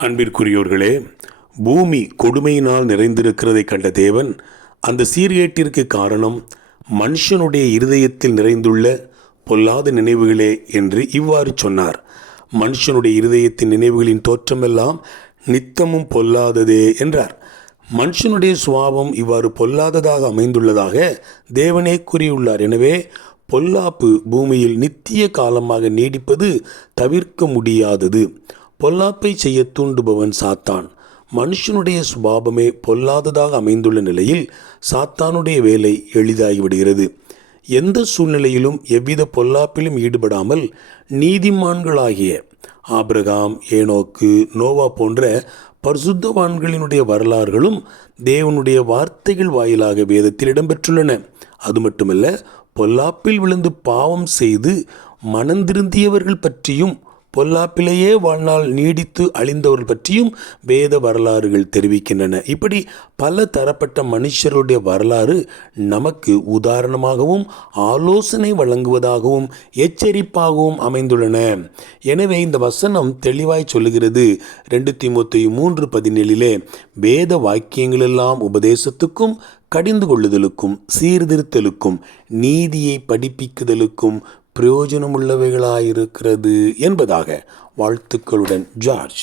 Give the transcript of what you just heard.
அன்பிற்குரியோர்களே, பூமி கொடுமையினால் நிறைந்திருக்கிறதை கண்ட தேவன் அந்த சீர்கேட்டிற்கு காரணம் மனுஷனுடைய இருதயத்தில் நிறைந்துள்ள பொல்லாத நினைவுகளே என்று இவ்வாறு சொன்னார். மனுஷனுடைய இருதயத்தின் நினைவுகளின் தோற்றமெல்லாம் நித்தமும் பொல்லாததே என்றார். மனுஷனுடைய சுபாவம் இவ்வாறு பொல்லாததாக அமைந்துள்ளதாக தேவனே கூறியுள்ளார். எனவே பொல்லாப்பு பூமியில் நித்திய காலமாக நீடிப்பது தவிர்க்க முடியாதது. பொல்லாப்பை செய்ய தூண்டுபவன் சாத்தான். மனுஷனுடைய சுபாவமே பொல்லாததாக அமைந்துள்ள நிலையில் சாத்தானுடைய வேலை எளிதாகிவிடுகிறது. எந்த சூழ்நிலையிலும் எவ்வித பொல்லாப்பிலும் ஈடுபடாமல் நீதிமான்களாகிய ஆபிரகாம், ஏனோக்கு, நோவா போன்ற பரிசுத்தவான்களினுடைய வரலாறுகளும் தேவனுடைய வார்த்தைகள் வாயிலாக வேதத்தில் இடம்பெற்றுள்ளன. அது மட்டுமல்ல, பொல்லாப்பில் விழுந்து பாவம் செய்து மனந்திருந்தியவர்கள் பற்றியும் பொல்லாப்பிலேயே வாழ்நாள் நீடித்து அழிந்தவர்கள் பற்றியும் வேத வரலாறுகள் தெரிவிக்கின்றன. இப்படி பல தரப்பட்ட மனுஷருடைய வரலாறு நமக்கு உதாரணமாகவும் ஆலோசனை வழங்குவதாகவும் எச்சரிப்பாகவும் அமைந்துள்ளன. எனவே இந்த வசனம் தெளிவாய் சொல்லுகிறது. 2 தீமோத்தேயு 3:17 வேத வாக்கியங்களெல்லாம் உபதேசத்துக்கும், கடிந்து கொள்ளுதலுக்கும், சீர்திருத்தலுக்கும், நீதியை படிப்பிக்குதலுக்கும் பிரயோஜனமுள்ளவைகளாயிருக்கிறது என்பதாக. வாழ்த்துக்களுடன் ஜார்ஜ்.